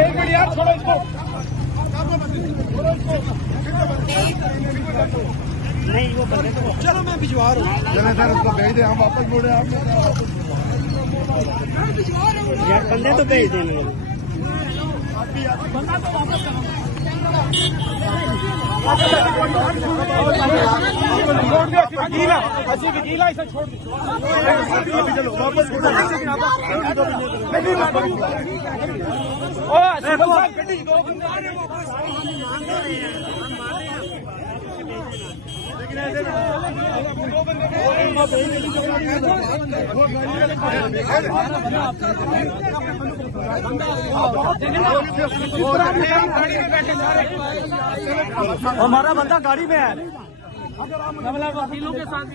एक मिनट यार, छोड़ो इसको। नहीं वो बंदे तो चलो मैं भिजवा रहा हूँ। चलो सर उसको भेज दे, हम वापस बोले आप यार बंदे तो भेज देना। बंदा तो वापस वकीला इसे छोड़ दो। चलो वापस हमारा बंदा गाड़ी में है। वकीलों के साथ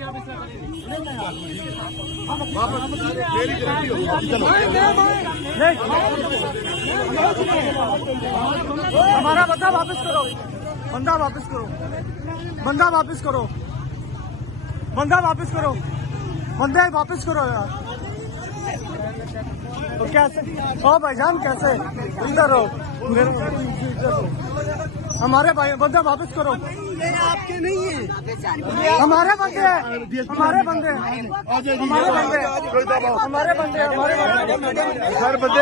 हमारा बंदा वापस करो, बंदा वापस करो, बंदा वापस करो, बंदा वापस करो, बंदे वापस करो यार। तो कैसे ओ भाईजान कैसे इधर हो, हमारे भाई बंदा वापस करो। आपके नहीं है, हमारे बंदे हैं, हमारे बंदे, हमारे बंदे, हमारे बंदे, हमारे हर बंदे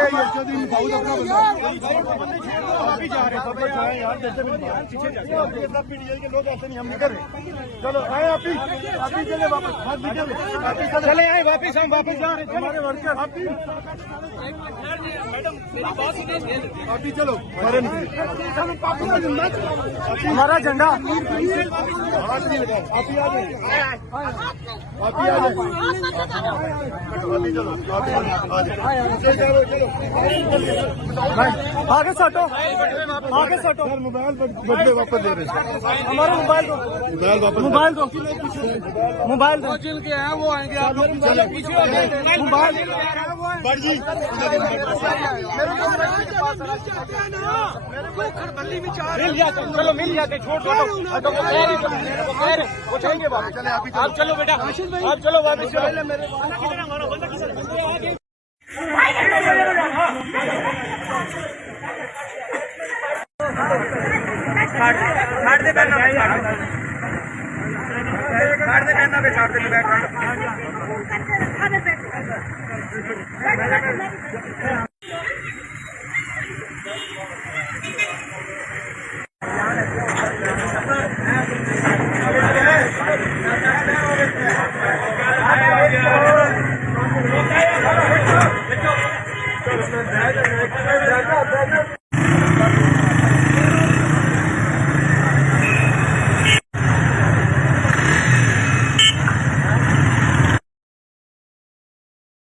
लोग ऐसे नहीं हम निकल। चलो आए आप ही चले वापस, चले आए वापिस, हम वापस जा रहे हैं। हमारे वर्कर आप भी चलो, हमारा झंडा आप ही आ जाए, आगे सटो, आगे सटो। मोबाइल बदले वापस दे रहे हैं, हमारा मोबाइल दो, मोबाइल दो, मोबाइल दो, जिनके हैं वो आएंगे। आप लोग मोबाइल जी चलो मिल जाते, छोड़ दो उठाएंगे बाबू। चले आप चलो बेटा, आप चलो वापस चलो। काट दे पहना, काट दे पहना, काट दे बैठ।